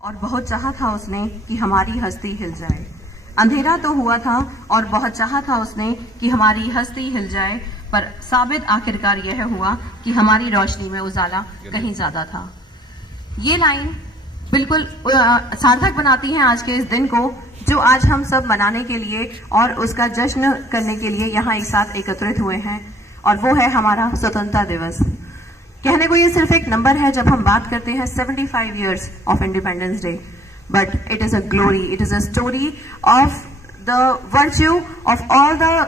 और बहुत चाहा था उसने कि हमारी हस्ती हिल जाए। अंधेरा तो हुआ था और बहुत चाहा था उसने कि हमारी हस्ती हिल जाए, पर साबित आखिरकार यह हुआ कि हमारी रोशनी में उजाला कहीं ज्यादा था। ये लाइन बिल्कुल सार्थक बनाती है आज के इस दिन को, जो आज हम सब मनाने के लिए और उसका जश्न करने के लिए यहाँ एक साथ एकत्रित हुए हैं, और वो है हमारा स्वतंत्रता दिवस। कहने को ये सिर्फ एक नंबर है जब हम बात करते हैं 75 years of independence day, but it is a glory, it is a story of the virtue of all the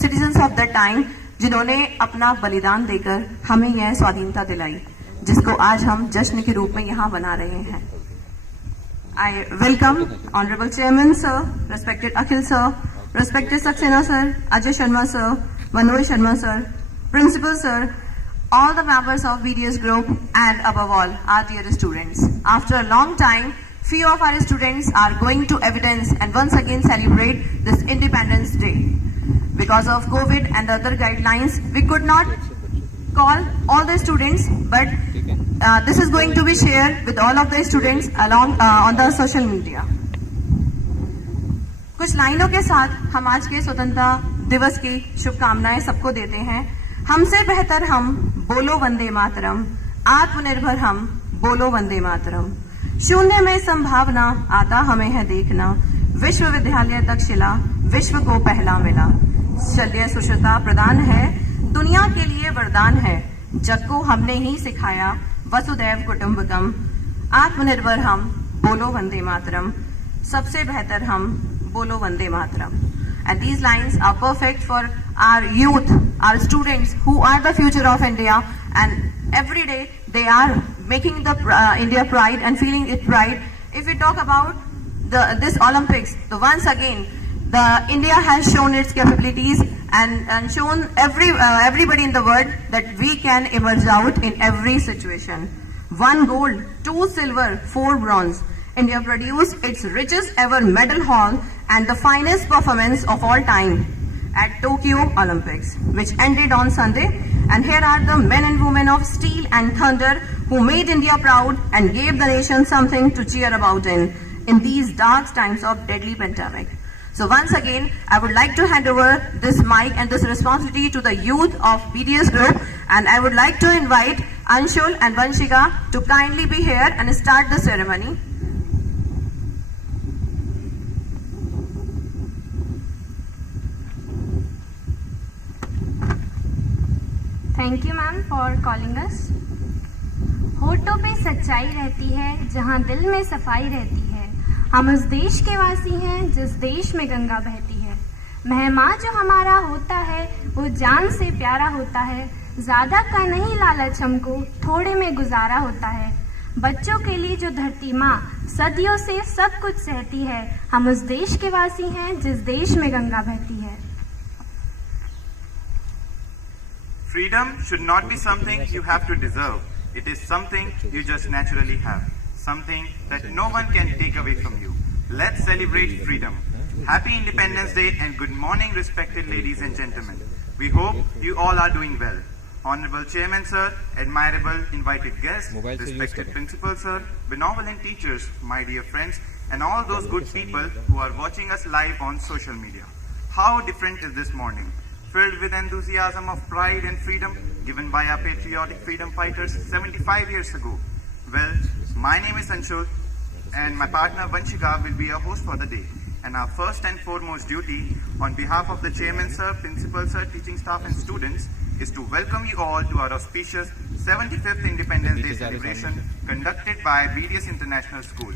citizens of the time, जिन्होंने अपना बलिदान देकर हमें यह स्वाधीनता दिलाई, जिसको आज हम जश्न के रूप में यहाँ बना रहे हैं। I welcome honourable chairman sir, respected Akhil sir, respected Saxena sir, Ajay Sharma sir, Manoj Sharma sir, principal sir, all the members of BDS group, and above all our dear students. After a long time, few of our students are going to evidence and once again celebrate this Independence Day. Because of COVID and other guidelines, we could not call all the students, but this is going to be shared with all of the students along on the social media. कुछ लाइनों के साथ हम आज के स्वतंत्रता दिवस की शुभकामनाएं सबको देते हैं। हमसे बेहतर हम, बोलो वंदे मातरम, आत्मनिर्भर हम, बोलो वंदे मातरम। शून्य में संभावना आता हमें है देखना, विश्वविद्यालय तक्षशिला विश्व को पहला मिला। शल्य सुश्रुता प्रदान है, दुनिया के लिए वरदान है, जग को हमने ही सिखाया, वसुदैव कुटुंबकम। आत्मनिर्भर हम, बोलो वंदे मातरम, सबसे बेहतर हम, बोलो Vande Mataram. And these lines are perfect for our youth, our students who are the future of India, and every day they are making the India pride and feeling it pride. If we talk about this Olympics, so once again the India has shown its capabilities and shown everybody in the world that we can emerge out in every situation. 1 gold, 2 silver, 4 bronze. India produced its richest ever medal haul and the finest performance of all time at Tokyo Olympics, which ended on Sunday. And here are the men and women of steel and thunder who made India proud and gave the nation something to cheer about in these dark times of deadly pandemic. So once again, I would like to hand over this mic and this responsibility to the youth of BDS group, and I would like to invite Anshul and Vanshika to kindly be here and start the ceremony. Thank you ma'am for calling us. होठों पे सच्चाई रहती है, जहाँ दिल में सफाई रहती है। हम उस देश के वासी हैं जिस देश में गंगा बहती है। मेहमान जो हमारा होता है वो जान से प्यारा होता है। ज्यादा का नहीं लालच हमको, थोड़े में गुजारा होता है। बच्चों के लिए जो धरती माँ सदियों से सब कुछ सहती है। हम उस देश के वासी हैं जिस देश में गंगा बहती है। Freedom should not be something you have to deserve. It is something you just naturally have. Something that no one can take away from you. Let's celebrate freedom. Happy Independence Day and good morning, respected ladies and gentlemen. We hope you all are doing well. Honorable Chairman Sir, admirable invited guests, respected Principal Sir, benevolent teachers, my dear friends, and all those good people who are watching us live on social media. How different is this morning? Filled with enthusiasm of pride and freedom given by our patriotic freedom fighters 75 years ago. Well, my name is Anshul and my partner Vanshika will be our host for the day. And our first and foremost duty on behalf of the Chairman Sir, Principal Sir, teaching staff and students is to welcome you all to our auspicious 75th Independence Day celebration conducted by BDS International School.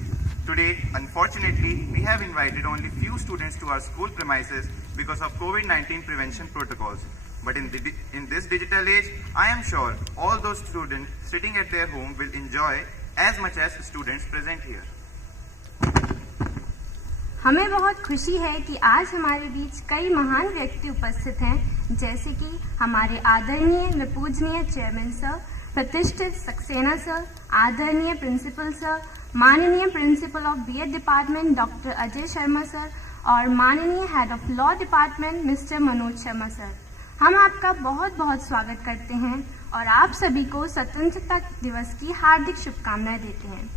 Today, unfortunately, we have invited only few students to our school premises because of COVID-19 prevention protocols. But in this digital age, I am sure all those students sitting at their home will enjoy as much as students present here. हमें बहुत खुशी है कि आज हमारे बीच कई महान व्यक्ति उपस्थित हैं, जैसे कि हमारे आदरणीय व पूजनीय चेयरमैन सर, प्रतिष्ठित सक्सेना सर, आदरणीय प्रिंसिपल सर, माननीय principal of BEd department doctor Ajay Sharma sir और माननीय head of law department mister Manoj Sharma sir. हम आपका बहुत बहुत स्वागत करते हैं और आप सभी को स्वतंत्रता दिवस की हार्दिक शुभकामनाएं देते हैं।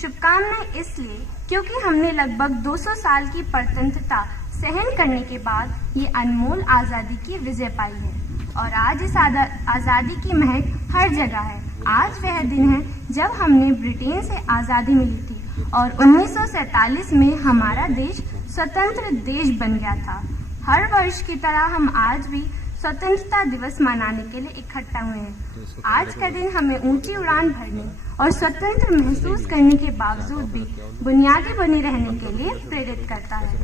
शुभकामनाएं इसलिए क्योंकि हमने लगभग 200 साल की परतंत्रता सहन करने के बाद ये अनमोल आज़ादी की विजय पाई है और आज इस आज़ादी की महक हर जगह है। आज वह दिन है जब हमने ब्रिटेन से आज़ादी मिली थी और 1947 में हमारा देश स्वतंत्र देश बन गया था। हर वर्ष की तरह हम आज भी स्वतंत्रता दिवस मनाने के लिए इकट्ठा हुए हैं। आज का दिन हमें ऊंची उड़ान भरने और स्वतंत्र महसूस करने के बावजूद भी बुनियादी बने रहने के लिए प्रेरित करता है।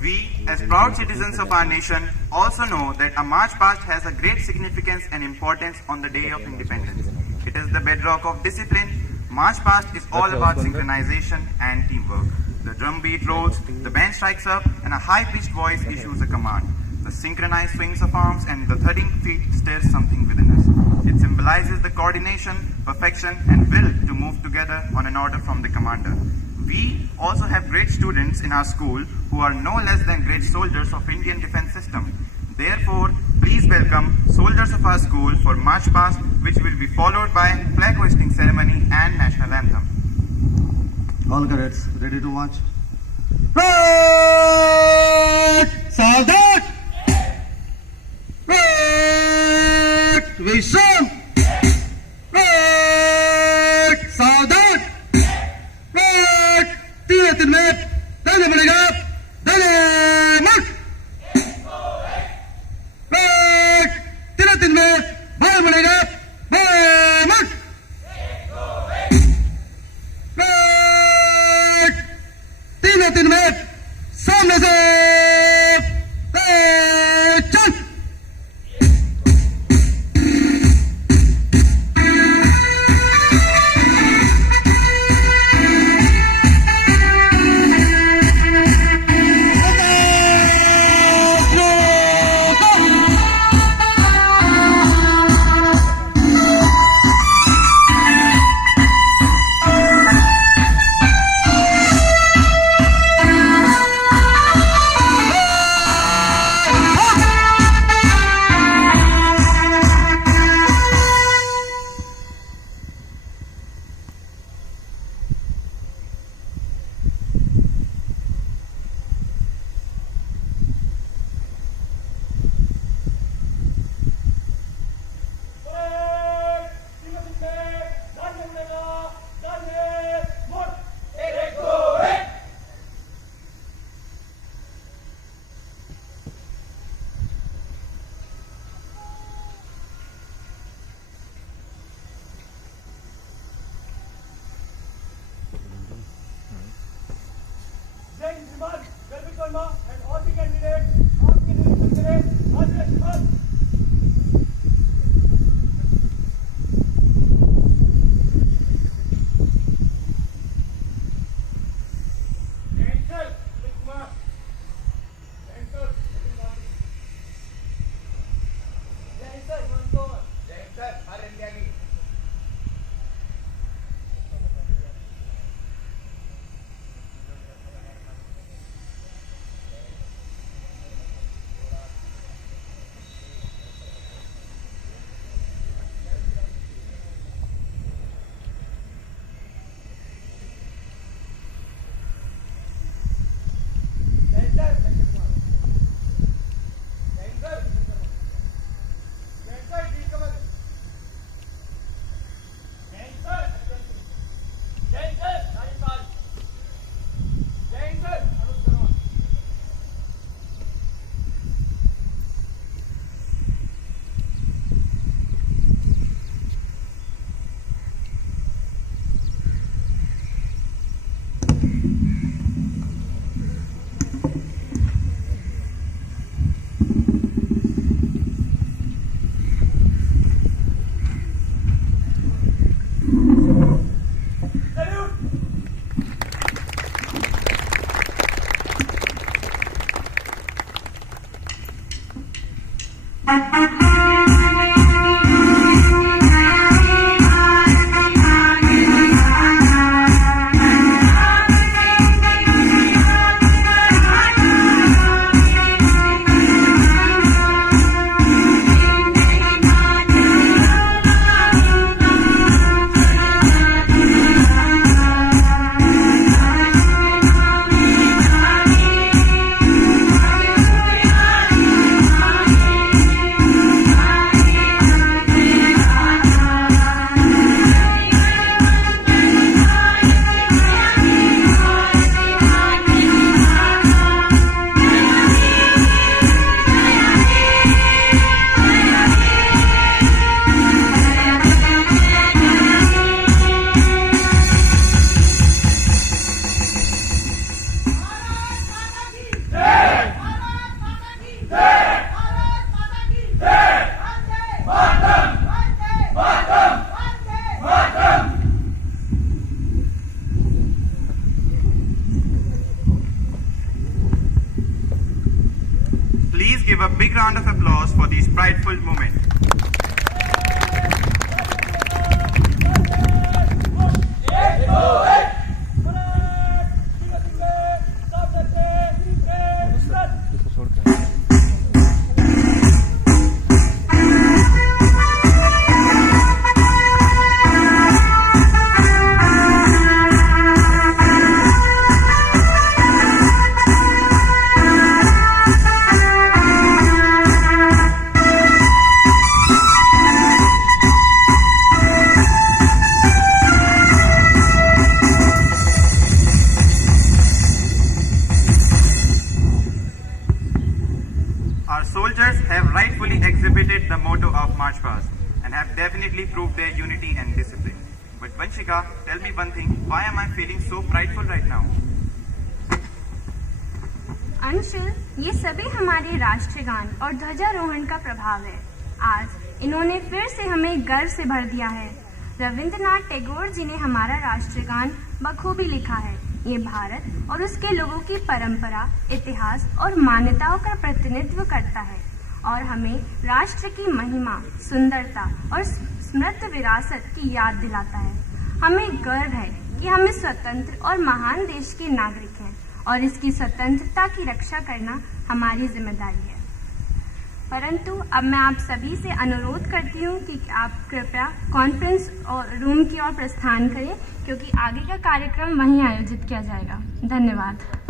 We, as proud citizens of our nation, also know that a march past has a great significance and importance on the day of independence. It is the bedrock of discipline. March past is all about synchronization and teamwork. The drum beat rolls, the band strikes up, and a high-pitched voice issues a command. The synchronized swings of arms and the thudding feet stirs something within us. It symbolizes the coordination, perfection, and will to move together on an order from the commander. We also have great students in our school who are no less than great soldiers of Indian defense system. Therefore, please welcome soldiers of our school for March Past, which will be followed by flag hoisting ceremony and national anthem. All cadets ready to march? Right! Soldat! Right! Vision! Right! Soldat! Right! 3 minute देने पड़ेगा देने मार्च! Right! 3 minute बाहर पड़ेगा बाहर मार्च! Right! 3 minute सामने से चल! give a big round of applause for these prideful moments. Our soldiers have rightfully exhibited the motto of March Past and have definitely proved their unity and discipline. But Vanshika, tell me one thing, why am I feeling so prideful right now? Anshul, ये सभी हमारे राष्ट्रगान और ध्वजारोहण का प्रभाव है। आज इन्होंने फिर से हमें गर्व से भर दिया है। रविंद्रनाथ टैगोर जी ने हमारा राष्ट्रगान बखूबी लिखा है। ये भारत और उसके लोगों की परंपरा, इतिहास और मान्यताओं का प्रतिनिधित्व करता है और हमें राष्ट्र की महिमा, सुंदरता और समृद्ध विरासत की याद दिलाता है। हमें गर्व है कि हम इस स्वतंत्र और महान देश के नागरिक हैं और इसकी स्वतंत्रता की रक्षा करना हमारी जिम्मेदारी है। परंतु अब मैं आप सभी से अनुरोध करती हूँ कि आप कृपया कॉन्फ्रेंस और रूम की ओर प्रस्थान करें, क्योंकि आगे का कार्यक्रम वहीं आयोजित किया जाएगा। धन्यवाद।